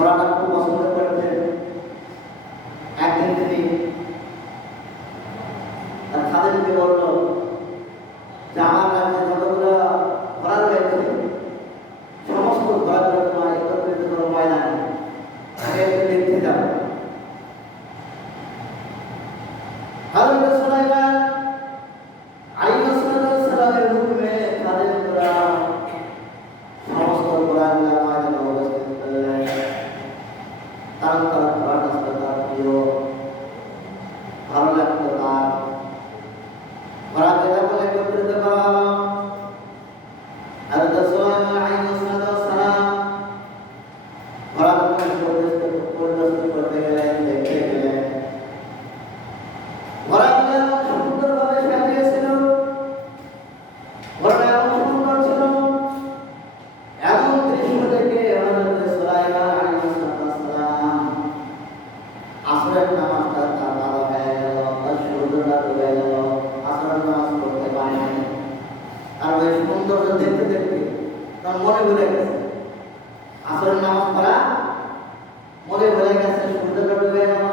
ঘোড়াটা খুব পছন্দ করতেন। একদিন তিনি তার খাদেমকে বলল যে আমার রাজ্যে যতগুলো ঘোড়া রয়েছে সমস্ত ঘোড়াগুলো তোমার একত্রিত করো ময়দানে, আগে একটু দেখতে যাবো। হযরত সুলাইমান আলাইহিস সালামের হুকুমে খাদেমরা সমস্ত ঘোড়াগুলো ময়দানে অবস্থিত করলেন। কারণ তার ঘোড়াটা ছিল তার প্রিয়, ভালো লাগতো তার। ঘোড়াকে যখন একত্রিত করা হলো, হযরত সুলাইমান আলাইহিস সালাম ঘোড়াটাকে পরিদর্শন করতে গেলেন, দেখতে গেলেন। ঘোড়াগুলো এমন সুন্দরভাবে সাজিয়েছিল, ঘোড়াটা এমন সুন্দর ছিল। এমন দৃশ্য দেখে হযরত সুলাইমান আলাইহিস সালাম আসরের নামাজটা তার বাধা হয়ে গেল, তার সূর্যটা ডুবে গেল, আসরের নামাজ পড়তে পারেনি। আর ওই সৌন্দর্য দেখতে দেখতে তার মনে ভুলে গেছে আসরের নামাজ পড়া, মনে ভুলে গেছে সূর্যটা ডুবে গেল।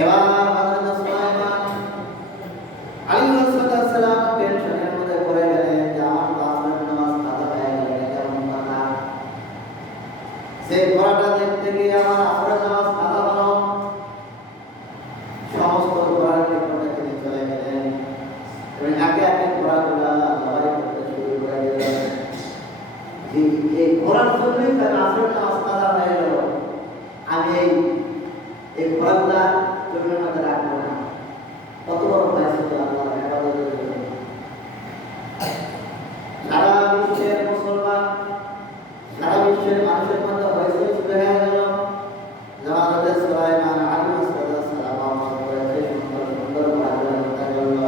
এবার হযরত সুলাইমান আলাইহিস সালাম টেনশনের মধ্যে পড়ে গেলেন যে আমার তো আসরের নামাজ কাজা হয়ে গেল, এটা কেমন কথা। সেই ঘোড়াটা দেখতে গিয়ে আমার আসরের নামাজ কাজা হলো। সমস্ত ঘোড়ার নিকটে তিনি চলে গেলেন এবং একে একে ঘোড়াগুলা লড়াই করতে শুরু করে দিলেন। এই ঘোড়ার জন্যই তার আসরের নামাজ কাজা হয়ে গেল, আমি এই ঘোড়াগুলা জমির মধ্যে রাখবো না। কত বড় ভয় ছিল আল্লাহর ইবাদতের জন্য। সারা বিশ্বের মুসলমান, সারা বিশ্বের মানুষের মধ্যে হয়েছিল শুরু হয়ে গেল যে হযরত সুলাইমান আলাইহিস সালাম আমল করেছে, সুন্দর সুন্দর ঘোড়াগুলো হত্যা করল।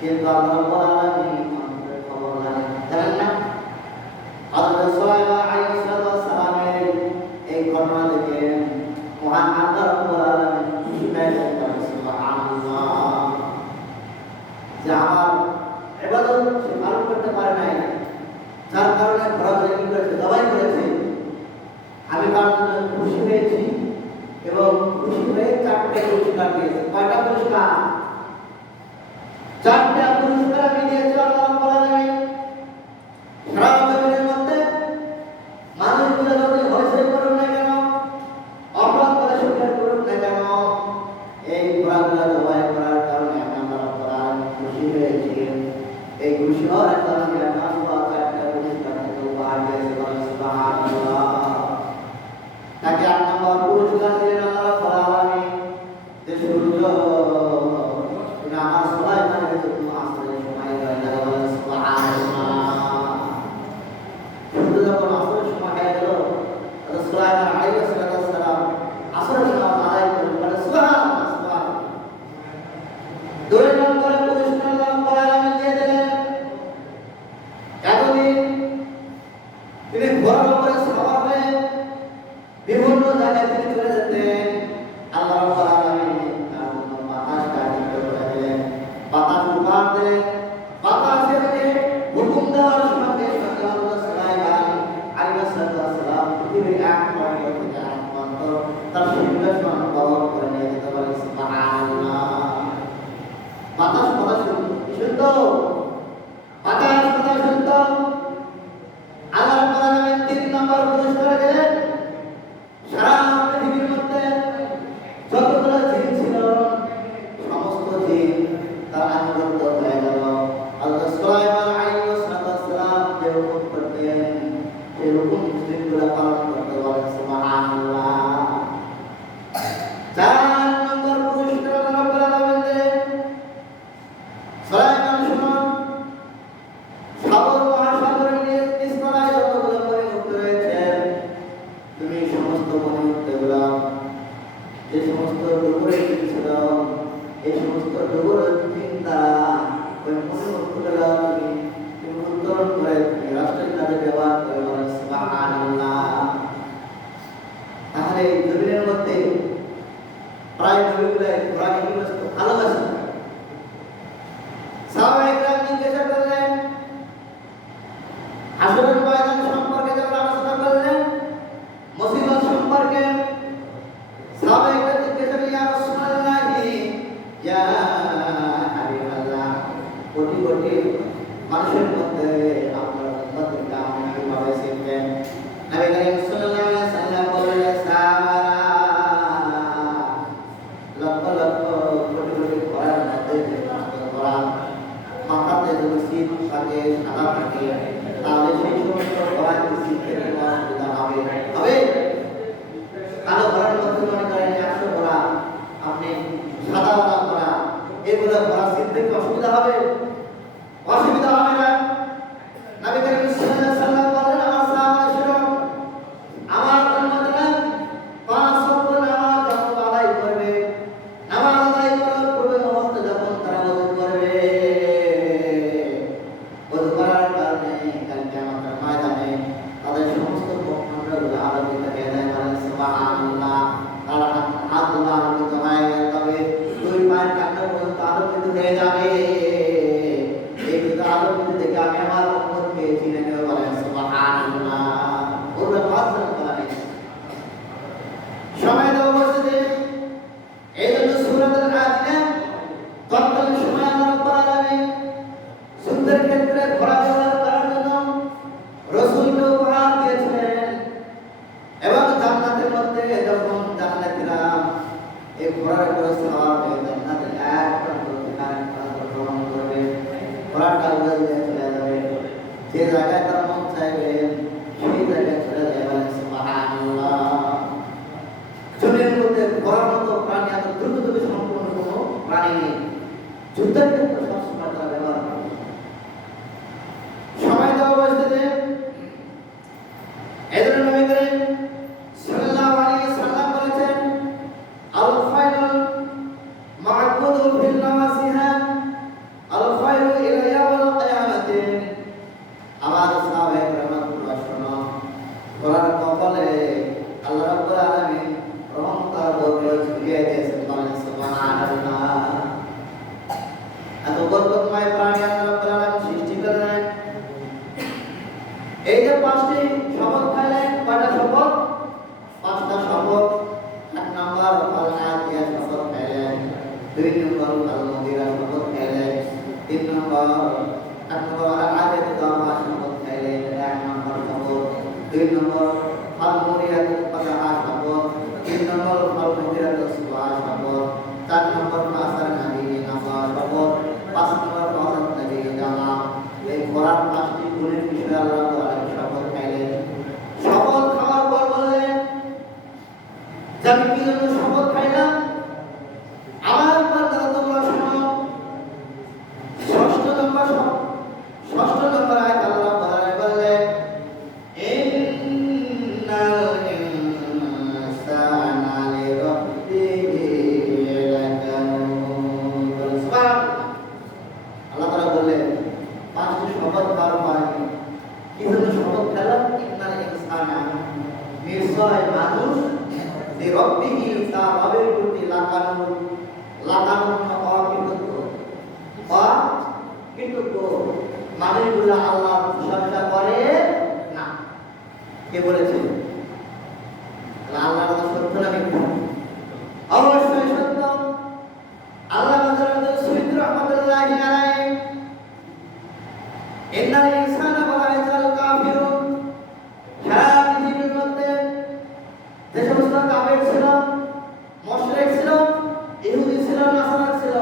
কিন্তু আল্লাহ রাব্বুল আলামিন আমাদের খবর জানেন, জানেন না? হযরত সুলাইমান আলাইহিস সালামের এই ঘটনা দেখে মহান আল্লাহ রাব্বুল আলামিন খুশি হয়ে গেলেন। সুবহানাল্লাহ, যে আমার ইবাদত সে পালন করতে পারে নাই, যার কারণে ঘোড়াগুলো কি করেছে, জবাই করেছে। আমি তার জন্য খুশি হয়েছি এবং খুশি হয়ে 4টে পুরস্কার দিয়েছি। কয়টা পুরস্কার? 4টা পুরস্কার আমি দিয়েছি আল্লাহ রাব্বুল আলামিন। সারা জমিনের মধ্যে মানুষগুলো যদি হইচই করুক না কেন, অপরাধ করে স্বীকার করুক না কেন, এই ঘোড়াগুলো জবাই করার কারণে আমি আল্লাহ রাব্বুল আলামিন খুশি হয়েছি। এই খুশি হওয়ার কারণে আমি আল্লাহ 4টা পুরস্কার থেকে উপহার দিয়েছি। সুবহানাল্লাহ। তাকে 8 নম্বর পুরস্কার দিলেন আল্লাহ রাব্বুল আলামিন যে সূর্য তুমি আমার সুলাইমানের জন্য আসরের সময় হয়ে গেল। সুবহানাল্লাহ। সূর্য যখন আসরের সময় হয়ে গেল, হযরত সুলাইমান আলাইহিস সালাম আসরের নামাজ আদায় করলেন। সুবহানাল্লাহ, সুবহানাল্লাহ। 2 নম্বরে পুরস্কার আল্লাহ রাব্বুল আলামিন দিয়ে দিলেন। এতদিন তিনি ঘোড়ার উপরে সওয়ার হয়ে বিভিন্ন জায়গায় তিনি চলে যেতেন, আল্লাহ রাব্বুল আলামিন তার জন্য বাতাসটা নিযুক্ত করে দিলেন। বাতাস উপহার দিলেন। বাতাসের যে হুকুম দেওয়ার সঙ্গে সঙ্গে হযরত সুলাইমান আলাইহিস সালাম পৃথিবীর এক প্রান্ত থেকে আরেক প্রান্ত তার সিংহাসন বহন করে নিয়ে যেতে পারেন। সুবহানাল্লাহ। বাতাস কথা শুনতো, বাতাস কথা শুনতো। আল্লাহ রাব্বুল আলামিন 3 নম্বর পুরস্কার দিলেন। সারা পৃথিবীর মধ্যে যতগুলো জিন ছিল সমস্ত জিন তার আনুগত্য হয়ে গেল। হযরত সুলাইমান আলাইহিস সালাম যে হুকুম করতেন সেই হুকুম জিনগুলো পালন করতে বলেন। সুবহানাল্লাহ। 4 নম্বর পুরস্কার আল্লাহ রাব্বুল আলামিন দিলেন। সুলাইমান শুনুন, সাগর মহাসাগরের নিস্তলায় যতগুলো মণিমুক্ত রয়েছে, তুমি সমস্ত মণিমুক্তগুলো যে সমস্ত ডুবুরে ছিল, এই সমস্ত ডুবুরের চিন্তা ওই মণিমুক্তগুলো তুমি উত্তোলন করে তুমি রাষ্ট্রের কাজে ব্যবহার করে বলেন। সুবহানাল্লাহ। তাহলে এই জমিনের মধ্যে প্রায় নবীগুলো ঘোড়াকে কি বলছে, ভালোবাসে। সাহাবায়ে কেরাম জিজ্ঞাসা করলেন, হাসরের ময়দান সম্পর্কে যখন আলোচনা করলেন, মানুষের মধ্যে আপনার উম্মতকে আপনি কিভাবে চিনবেন? নবী করিম সাল্লাল্লাহু আলাইহি ওয়াসাল্লাম বললেন, সাহাবারা লক্ষ লক্ষ কোটি কোটি ঘোড়ার মধ্যে যে ঘোড়া মাথাতে যদি শীত থাকে, সাদা থাকে, তাহলে সেই সমস্ত ঘোড়াকে শীতের কোনো অসুবিধা হবে? কালো ঘোড়ার মধ্যে মনে করেন 100 ঘোড়া, আপনি সাদাওয়ালা ঘোড়া, এগুলো ঘোড়া শীত থেকে অসুবিধা হবে? অসুবিধা হবে না। নবী করিম সাল্লাল্লাহু আলাইহি ওয়াসাল্লাম বলেন, আমার সাহাবারা শুনো, আমার উম্মতরা 5 ওয়াক্ত নামাজ যখন আদায় করবে, নামাজ আদায় করার পূর্বে মুহূর্তে যখন তারা ওযু করবে, ওযু করার কারণে কাল কিয়ামতের ময়দানে তাদের সমস্ত পাপগুলো আলোকিত হয়ে যায়। বলেন সুবহানাল্লাহ। তারা হাতগুলো আলোকিত হয়ে যাবে, দুই পায়ের কাঁটা পর্যন্ত আলোকিত হয়ে যাবে। আলোকিত দেখে আমি আমার উম্মতকে চিনে নেব। বলেন সুবহানাল্লাহ। ওরা পাঁচজন বলেন সময় দেওয়া মসজিদে, এই জন্য সূরাতুল আযিয়া তৎকালীন সময় আল্লাহ রাব্বুল আলামিন যুদ্ধের ক্ষেত্রে ঘোড়া ব্যবহার করার জন্য রাসূলকে উপহার দিয়েছিলেন এবং জান্নাতের মধ্যে যখন জান্নাতীরা এই ঘোড়ার উপরে সওয়ার হয়ে জান্নাতের এক প্রান্ত থেকে আরেক প্রান্ত ভ্রমণ করবে, ঘোড়াটা উড়ে উড়ে চলে যাবে, যে জায়গায় তার মন চাইবে সেই জায়গায় চলে যাবে। বলেন সুবহানাল্লাহ। জমির মধ্যে ঘোড়ার মতো প্রাণী এত দ্রুত গতি সম্পন্ন কোনো প্রাণী নেই। যুদ্ধের ক্ষেত্রে সবসময় তারা ব্যবহার করে। সময় দেওয়া অবস্থাতে এই জন্য নবী করিম সাল্লাল্লাহু আলাইহি ওয়াসাল্লাম বলেছেন, আল খায়রুল মা'কুদু ফিল নাওয়াসিহা আল খায়রু ইলা ইয়াউমিল কিয়ামাতি। আমার সাহাবায়ে কেরাম শোনো, ঘোড়ার কপালে আল্লাহ রাব্বুল আলামিন রহমতের বরকত ঝুলিয়ে দিয়েছেন। বলেন সুবহানাল্লাহ। এত বরকতময় প্রাণী আল্লাহ রাব্বুল আলামিন সৃষ্টি করলেন। এই যে 5টি শপথ খাইলেন, কয়টা শপথ? 5টা শপথ। 1 নম্বর আল আদিয়া শপথ খাইলেন, 2 নম্বর আল মুদিরা শপথ খাইলেন, 3 নম্বর আল আদিয়া দাওয়া শপথ খাইলেন, 1 নম্বর শপথ, 2 নম্বর আল মুরিয়া পাতাহা শপথ, 3 নম্বর আল মুদিরা সুবহা শপথ, 4 নম্বর মাসার নবী নামা শপথ, 5 নম্বর মাসার নবী জামা। এই কোরআন 5টি গুণের বিষয়ে আল্লাহ তাআলা শপথ খাইলেন। শপথ খাওয়ার পর বললেন যে আমি কি জন্য শপথ খাইলাম? আমার বান্দারা তোমরা শোনো। 6 নম্বর আয়াত আল্লাহ তাআলা বললেন, ইন্নাল ইনসানা লিরাব্বিহি লাকানুদ। আল্লাহ তাআলা বললেন 5টি শপথ খাওয়ার পরে কি জন্য শপথ খেলাম? ইন্নাল ইনসানা, নিশ্চয় মানুষ, লিরাব্বিহি, তার রবের প্রতি লাকানুদ। লাকানুদ অকৃতজ্ঞ, অকৃতজ্ঞ মানুষগুলো আল্লাহর প্রশংসা করে না। কে বলেছে? আল্লাহর কথা সত্য না মিথ্যা? অবশ্যই সত্য। আল্লাহ হযরত সুইদ রাহমাতুল্লাহি আলাইহি ইন্নাল ইনসানা বলা হয়েছে আল কাফিরুন। সারা পৃথিবীর মধ্যে যে সমস্ত কাফের ছিল, মুশরিক ছিল, ইহুদি ছিল, নাসারা ছিল,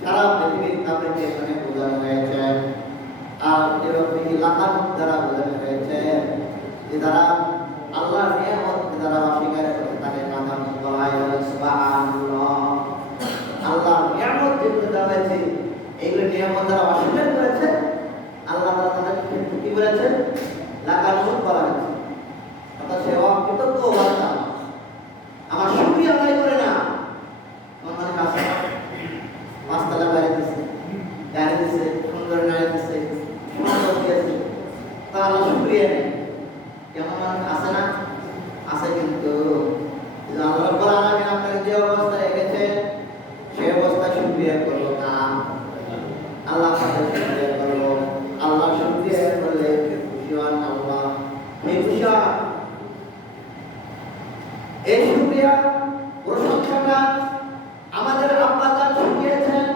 সারা পৃথিবীর কাফেরকে এখানে বোঝানো হয়েছে। আর এরকমই লাকানুদ দ্বারা বোঝানো হয়েছে যে তারা আল্লাহর নিয়ামতকে যারা অস্বীকার করে তাদের নাম বলা হয়। সুবহানাল্লাহ। আল্লাহর নিয়ামত যেগুলো দেওয়া হয়েছে, এইগুলো নিয়ামত যারা অস্বীকার করেছে, আল্লাহ তাআলা তাদেরকে কি বলেছেন? লাকানুদ বলা হয়েছে। অর্থাৎ সে অকৃতজ্ঞ বান্দা, আমার শুকরিয়া আদায় করে না। আমার কাছে 5 তলা বাড়ি দিয়েছে, গাড়ি দিয়েছে, সুন্দর নারী দিয়েছে, সুন্দর দিয়েছে, তা আল্লাহ শুকরিয়া নেই। কেমন আছে না? আছে। কিন্তু আল্লাহ রাব্বুল আলামিন আপনাকে যে অবস্থায় রেখেছে সেই অবস্থায় শুকরিয়া করলো না। আল্লাহ আপনাকে শুকরিয়া করলো। আল্লাহ শুকরিয়া করলে খুশি হন আল্লাহ। এই খুশি হন। এই শুকরিয়া প্রশংসাটা আমাদের আব্বা জান শিখিয়েছেন।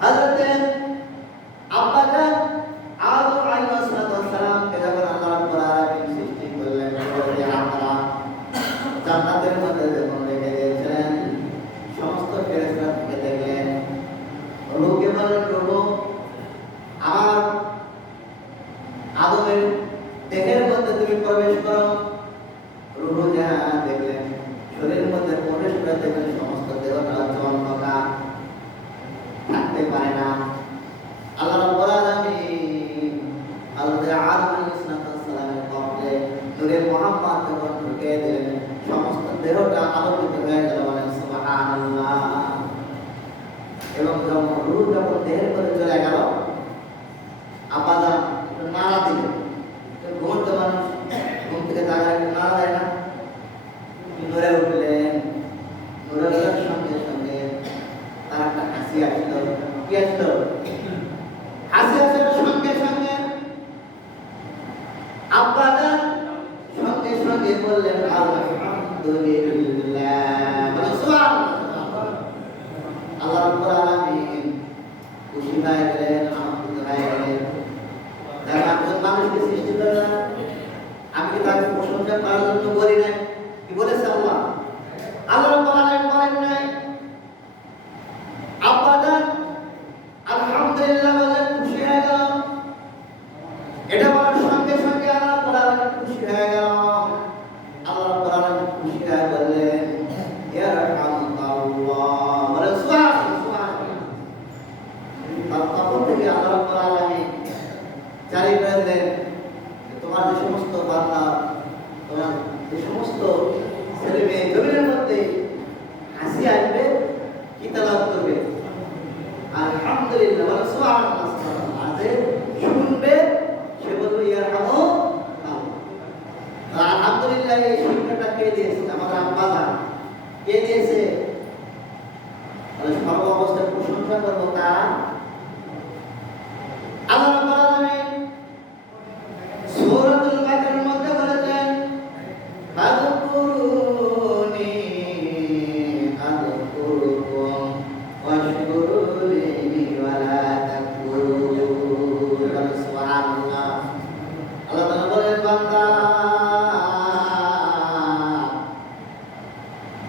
হযরত আব্বা আদমের দেহের মধ্যে তুমি প্রবেশ করো, রূহ যা দেখলেন শরীরের মধ্যে প্রবেশ করে দেখলেন সমস্ত দেহটা হচ্ছে অন্ধকার, থাকতে পারে না। আল্লাহ রাব্বুল আলামিন হযরত আদম আলাইহিস সালামের কবরে নূরে মুহাম্মদ যখন ঢুকে দিলেন সমস্ত দেহটা আলোকিত হয়ে গেল, বলেন সুবহানাল্লাহ। এবং যখন রূহ যখন দেহের মধ্যে চলে গেল, আপাদান নাড়া দিলেন। ঘুমন্ত মানুষ ঘুম থেকে জাগায় নাড়া দেয় না, নড়ে উঠলেন। নড়ে ওঠার সঙ্গে সঙ্গে তার একটা হাসি আসলো। কি আসলো? হাসি আসার সঙ্গে সঙ্গে আব্বাদান সঙ্গে সঙ্গে বললেন আলহামদুলিল্লাহ, সুবহানাল্লাহ। আল্লাহ রাব্বুল আলামিন খুশি হয়ে গেলেন, আনন্দিত হয়ে গেলেন। যারা একজন মানুষকে সৃষ্টি করলেন, আমি কি তাকে প্রশংসা করার জন্য বলি নাই? কি বলেছে আল্লাহ? আল্লাহ রাব্বুল আলামিন বলেন নাই আব্বাদান আলহামদুলিল্লাহ বলে খুশি হয়ে গেল। এটা বলার সঙ্গে সঙ্গে আল্লাহ রাব্বুল আলামিন খুশি হয়ে গেল। আল্লাহ রাব্বুল আলামিন খুশি হয়ে বললেন ইয়ারহামুকাল্লাহ, বলে সুবহানাল্লাহ। তখন থেকে আল্লাহ রাব্বুল আলামিন জারি করে দিলেন তোমার যে সমস্ত বান্দা, তোমার যে সমস্ত ছেলে মেয়ে জমিনের মধ্যে হাসি আসবে, কি তেলাওয়াত করবে? আলহামদুলিল্লাহ, বলে সুবহানাল্লাহ। আর যে শুনবে সে বলবে ইয়ারহামুকাল্লাহ। আলহামদুলিল্লাহ এই শিক্ষাটা কে দিয়েছে? আমাদের আব্বাজান। কে দিয়েছে? তাহলে সর্ব অবস্থায় প্রশংসা করবো কার? আল্লাহ রাব্বুল আলামিন সূরাতুল বাকারার মধ্যে বলেছেন ফাযকুরুনি আযকুরুকুম ওয়াশকুরুলি ওয়ালা তাকফুরুন, সুবহানাল্লাহ। আল্লাহ তাআলা বলেন বান্দা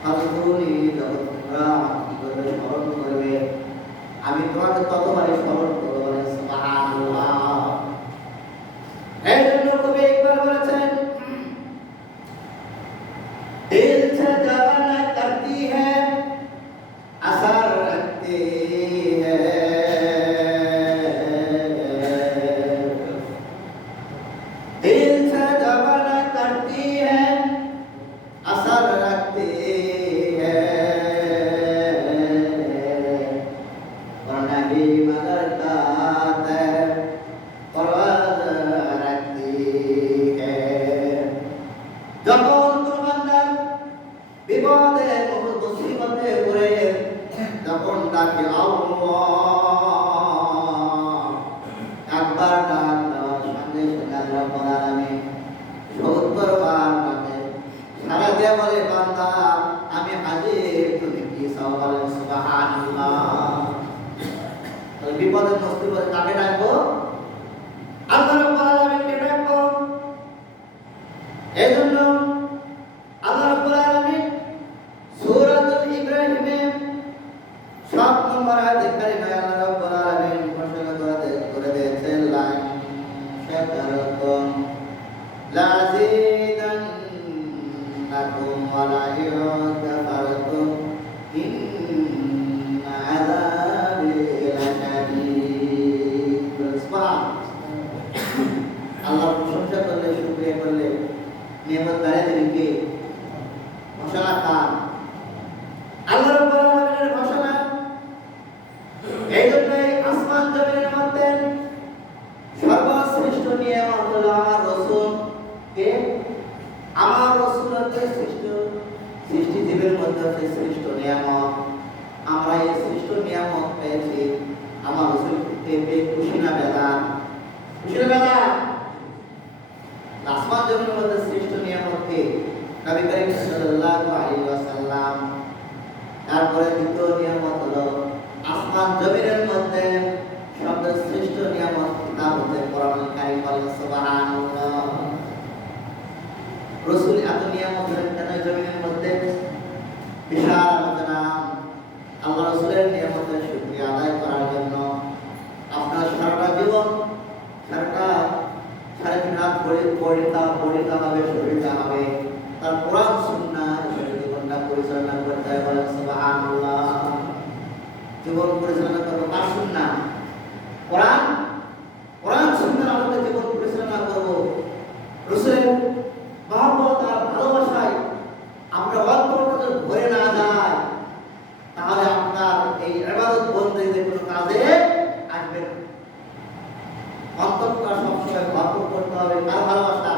ফাযকুরুনি, যখন তোমরা কি করবে? স্মরণ করবে, আমি তোমাকে ততবারই স্মরণ করব, বলেন সুবহানাল্লাহ। এই জন্য কবি একবার বলেছেন दिल से जवाना करती है असर रखती है, दिल से जवाना करती है असर रखती है, वरना भी मगर काते परवाज़ रखती है। যখন কোন বান্দা বিপদে মুসিবতে পড়ে যখন ডাকে আল্লাহ, একবার ডাক দেওয়ার সঙ্গে সঙ্গে আল্লাহ রাব্বুল আলামিন ৭০ বার ডাকে সারা দিয়ে বলে বান্দা আমি হাজির, তুমি কি চাও? বলেন সুবহানাল্লাহ। তাহলে বিপদে মুসিবতে কাকে ডাকবো? আল্লাহ রাব্বুল আলামিনকে ডাকবো। এই জন্য আল্লাহ রাব্বুল আলামিন সূরাতুল ইব্রাহিমে ৭ নম্বর আয়াতে কারিমে আল্লাহ রাব্বুল আলামিন ঘোষণা করে দিয়েছেন লাইন শাকারাতুম লাযিদান্নাকুম ওয়া লা ইয়াকাফারতুম ইন্না আযাবি লাশাদীদ। সুবহানাল্লাহ। আল্লাহর প্রশংসা করলে, শুকরিয়া করলে নিয়ামত বাড়িয়ে দেবেন কে? ঘোষণা কার? আল্লাহ রাব্বুল আলামিনের ঘোষণা। এই জন্যই আসমান জমিনের মধ্যে সর্বশ্রেষ্ঠ নিয়ামত হলো আমার রাসূল। কে? আমার রাসূল হচ্ছে সৃষ্টি জীবের মধ্যে হচ্ছে শ্রেষ্ঠ নিয়ামত। আমরা এই শ্রেষ্ঠ নিয়ামত পেয়েছি, আমার রাসূলকে পেয়ে খুশি না বেজার? খুশি না বেজার? আসমান জমিনের মধ্যে শ্রেষ্ঠ নিয়ামত কে? নবী করিম সাল্লাল্লাহু আলাইহি ওয়াসাল্লাম। তারপরে দ্বিতীয় নিয়ামত হলো আসমান জমিনের মধ্যে সবচেয়ে শ্রেষ্ঠ নিয়ামত কিতাব হচ্ছে কোরআনুল কারীম। বলেন সুবহানাল্লাহ। রাসূল এত নিয়ামত কেন জমিনের মধ্যে? বিশাল আলোচনা আল্লাহ রাসূলের নিয়ামতের শুকরিয়া আদায় করার জন্য আপনার সারাটা জীবন সারাটা পড়িতে হবে, শুনিতে হবে, তার কোরআন সুন্নাহ জীবনটা পরিচালনা করতে হবে। বলেন সুবহানাল্লাহ। জীবন পরিচালনা করবো কার সুন্নাহ? কোরআন সুন্নাহর আলোকে জীবন পরিচালনা করবো। রাসূলের মহব্বত আর ভালোবাসায় আমরা অন্তরটা যদি ভরে না যায়, তাহলে আপনার এই ইবাদত বন্দেগীতে কোনো কাজে আসবে না। অন্তরটা সবসময় ভরপুর করতে হবে কার ভালোবাসা?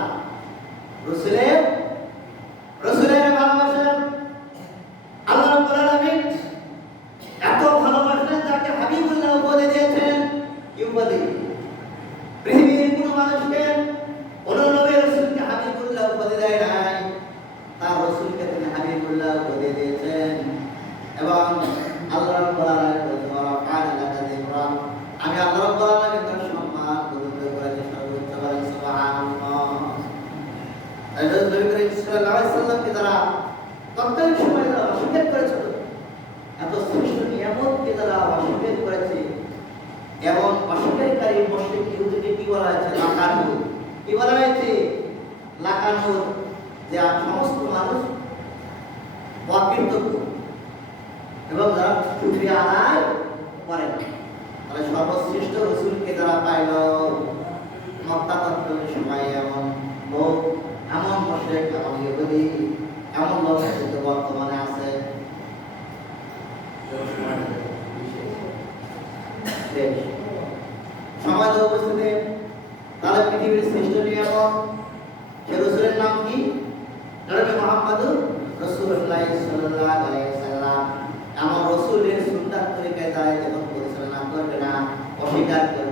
রাসূলের ভালোবাসা। আল্লাহ রাব্বুল আলামিন এত ভালোবাসলেন যাকে হাবিবুল্লাহ বলে দিয়েছেন। কি উপাধি? পৃথিবীর কোনো মানুষকে কোনো নবী রাসূলকে হাবিবুল্লাহ বলে দেয় নাই, তার রাসূলকে তিনি হাবিবুল্লাহ বলে দিয়েছেন। এবং আল্লাহ রাব্বুল আলামিন বলেছেন, আমি আল্লাহ রাব্বুল আলামিন তার সম্মান বুলন্দ করেছি সর্বোচ্চ। বলেন সুবহানাল্লাহ। নবী করিম সাল্লাল্লাহু আলাইহি সাল্লামকে যারা তৎকালীন সময়ে যারা অস্বীকার করেছিল, এত শ্রেষ্ঠ নিয়ামতকে যারা অস্বীকার করেছে, এবং অস্বীকারী মুশরিক ইহুদিকে কি বলা হয়েছে? লাকানুত। কি বলা হয়েছে? লাকানুত। যে সমস্ত মানুষ অকৃতজ্ঞ এবং যারা শুকরিয়া আদায় করে না। তাহলে সর্বশ্রেষ্ঠ রাসূলকে যারা পাইল মক্কা তৎকালীন সময়ে এমন লোক, এমন মুশরিক, এমন ইহুদি, এমন লোক কিন্তু বর্তমানে আছে। সমাজ উপস্থিতি তাহলে পৃথিবীর শ্রেষ্ঠ নিয়ামক সে রাসূলের নাম কি? জনাবে মুহাম্মদুর রাসূলুল্লাহ সাল্লাল্লাহু আলাইহি ওয়াসাল্লাম। আমার রাসূলের সুন্নাত তরিকায় যারা জীবন পরিচালনা করবে না, অস্বীকার করবে